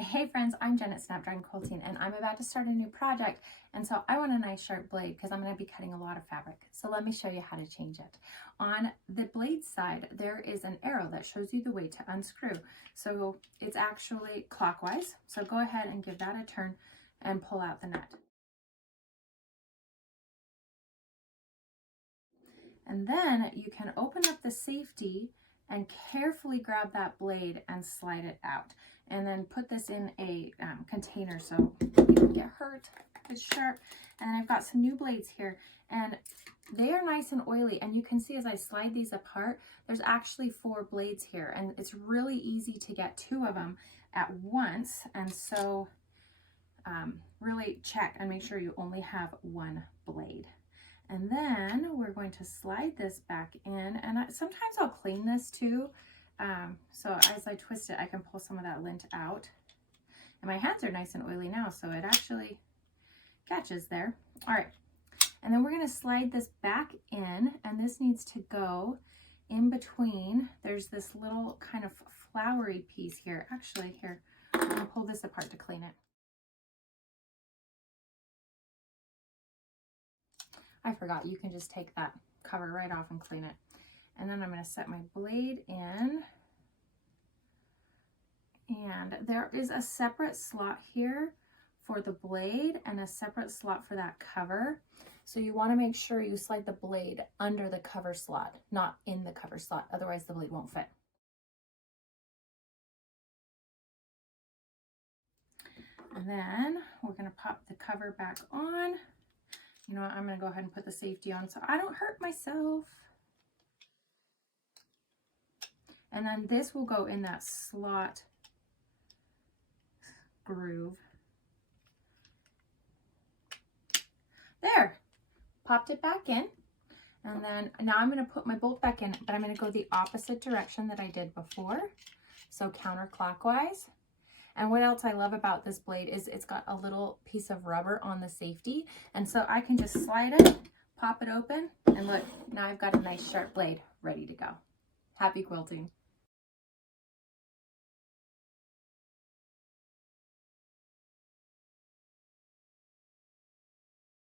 Hey friends, I'm Jen at Snapdragon Quilting, and I'm about to start a new project, and so I want a nice sharp blade because I'm going to be cutting a lot of fabric. So let me show you how to change it. On the blade side, there is an arrow that shows you the way to unscrew. So it's actually clockwise, so go ahead and give that a turn and pull out the nut. And then you can open up the safety and carefully grab that blade and slide it out. And then put this in a container so you don't get hurt. It's sharp. And then I've got some new blades here, and they are nice and oily. And you can see as I slide these apart, there's actually 4 blades here, and it's really easy to get 2 of them at once. And so really check and make sure you only have 1 blade. And then we're going to slide this back in, and sometimes I'll clean this too. So as I twist it, I can pull some of that lint out. And my hands are nice and oily now, so it actually catches there. All right, and then we're gonna slide this back in, and this needs to go in between. There's this little kind of flowery piece here. Actually, here, I'm gonna pull this apart to clean it. I forgot, you can just take that cover right off and clean it. And then I'm going to set my blade in. And there is a separate slot here for the blade and a separate slot for that cover. So you want to make sure you slide the blade under the cover slot, not in the cover slot. Otherwise the blade won't fit. And then we're going to pop the cover back on. You know what, I'm going to go ahead and put the safety on so I don't hurt myself. And then this will go in that slot groove. There, popped it back in. And then now I'm going to put my bolt back in, but I'm going to go the opposite direction that I did before. So counterclockwise. And what else I love about this blade is it's got a little piece of rubber on the safety. And so I can just slide it, pop it open, and look, now I've got a nice sharp blade ready to go. Happy quilting.